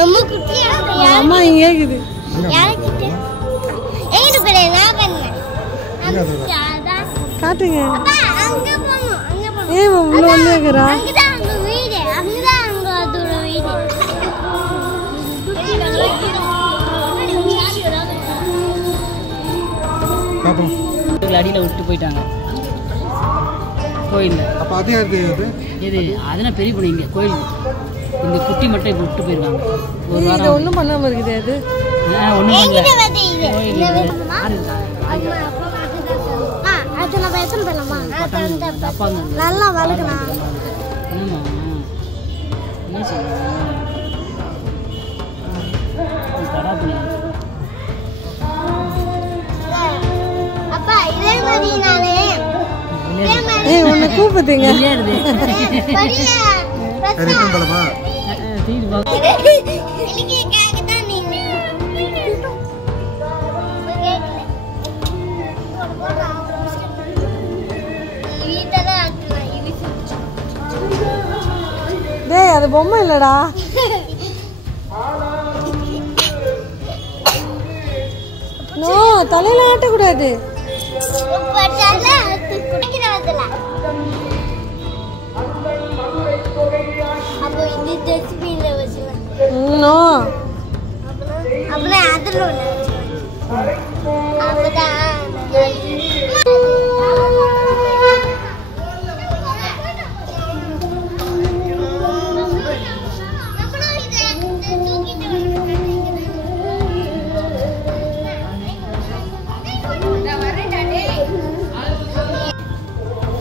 ரொம்ப குட்டியா அம்மா இங்க இருக்குது. யாருக்கு ஏய் பரே நான் பண்ணேன் காட்டுங்க. அப்பா அங்க போணும் அங்க போணும். ஏய் உள்ள வந்துக்கறா. அங்க தான் அங்க வீடு அங்க தான் அங்க அதோட வீடு. பாப்போம். அடியில விட்டு போயிட்டாங்க கோயில்ல. அப்ப அது யாரு இது? இது அதெல்லாம் பெரிய பொண்ணு இங்க கோயில். இந்த குட்டி மட்டும் இப்ப விட்டு போயிருக்காங்க. ஒரு இது வாரம் ஒண்ணும் பண்ணாம இருக்குது அது. ஒண்ணும் பண்ணல. எங்க வந்து இது கோயில் யாரு இருக்கா? அது நம்ம எத்தனை பண்ணலாமா தப்பாங்க. நல்லா வளர்க்கலாம். ஆமா. என்ன செய்யணும்? கடா பண்ணி. அப்பா இதே மாதிரி நானே ஏய் உன்னை கூப்பிடுங்க. விளையாடுது. படியா சரி பண்ணலாமா? தீது பா. எலிக்கு கேக்க தான் நீ டேய் அது பொம்மை இல்லடா. நோ தலையில ஆட்ட கூடாது. அப்போ இந்த டஸ்ட்பின்ல வச்சுக்கலாம். நோ அப்புறம் அதுல ஒண்ணு வச்சுக்கலாம். அப்பதான்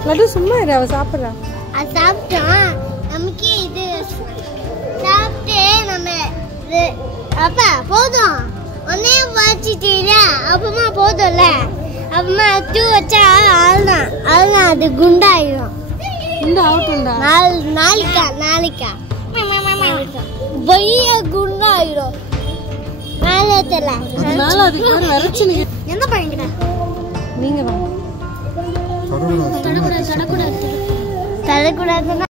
லட்டு சும்மா இரு அவ சாப்பிடுறா. அது சாப்பிட்டோம். நமக்கே இது சாப்பிட்டு நம்ம அப்பா போதும் ஒன்னே வச்சுட்டீங்க. அப்பமா போதும்ல. அப்பமா தூ வச்சா அவ்வளோதான் அது குண்டாயிடும். இந்த அவுட்டுண்டா. நாளைக்கா பைய குண்டாயிடும். மேலே தெரியல. அதனால அதுக்கு பேர் விரைச்சு என்ன பண்ணிக்கிட்ட நீங்க தான் தரக்கூடாதுன்னா